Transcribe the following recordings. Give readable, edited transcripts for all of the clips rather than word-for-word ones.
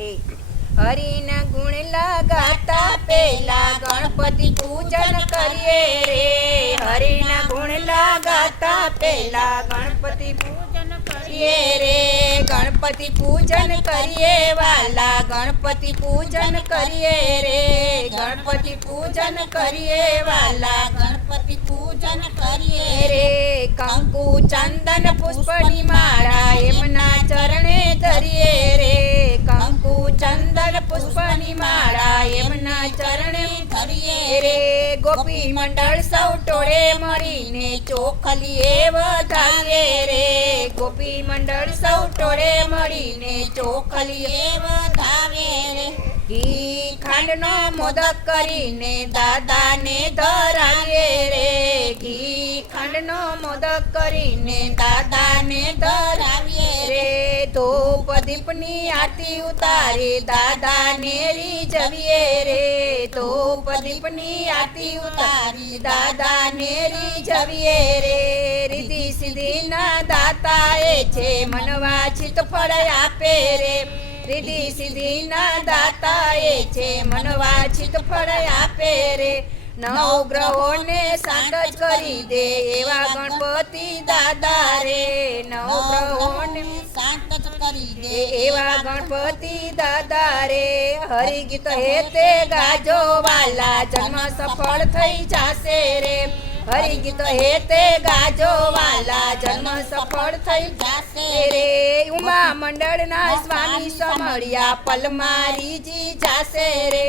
હે હરિના ગુણ લગાતા પેલા ગણપતિ પૂજન કરીએ રે હરિના ગુણ લગાતા પેલા ગણપતિ પૂજન કરીએ રે ગણપતિ પૂજન કરીએ વાલા ગણપતિ પૂજન કરીએ રે ગણપતિ પૂજન કરીએ વાલા ગણપતિ પૂજન કરીએ રે કંકુ ચંદન પુષ્પની માળા એમના ચરણે ધરીએ રે કંકુ ચંદન પુષ્પની માળા એમના ચરણે ધરીએ રે ગોપી મંડળ સૌ ટોળે મળીને ચોખલીએ વધાવીએ રે ગોપી મંડળ સૌ ટોળે મળીને ચોખલીએ વધાવે રે ઘી ખાંડનો મોદક કરીને દાદાને ધરાવીએ રે ઘી ખાંડનો મોદક કરીને દાદાને ધરાવીએ રે ધૂપ દીપની આરતી ઉતારી દાદાને રીઝવીએ રે ધૂપ દીપની આરતી ઉતારી દાદાને રીઝવીએ રે રીધિ સિદ્ધિના દાતા એ છે મનવાંછિત ફળ આપે રે રીધિ સિદ્ધિના દાતા એ છે મનવાંછિત ફળ આપે રે નવ ગ્રહોને શાંત જ કરી દે એવા ગણપતિ દાદા રે નવ ગ્રહોને શાંત જ કરી દે એવા ગણપતિ દાદા રે હરિગીત હેતે ગાજો વાલા જન્મ સફળ થઈ જાશે રે હરિગીત હેતે ગાજો વાલા જન્મ સફળ થઈ જાશે રે ઉમા મંડળના સ્વામી સમળિયા પલમારીજી જાશે રે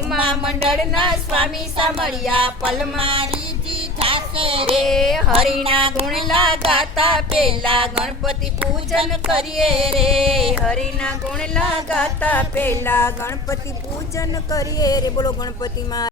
ઉમા મંડળના સ્વામી સમળિયા પલમારીજી જાશે રે હરિના ગુણ લગાતા પેલા ગણપતિ પૂજન કરીએ રે હરિના ગુણ લગાતા પેલા ગણપતિ પૂજન કરીએ રે બોલો ગણપતિ માં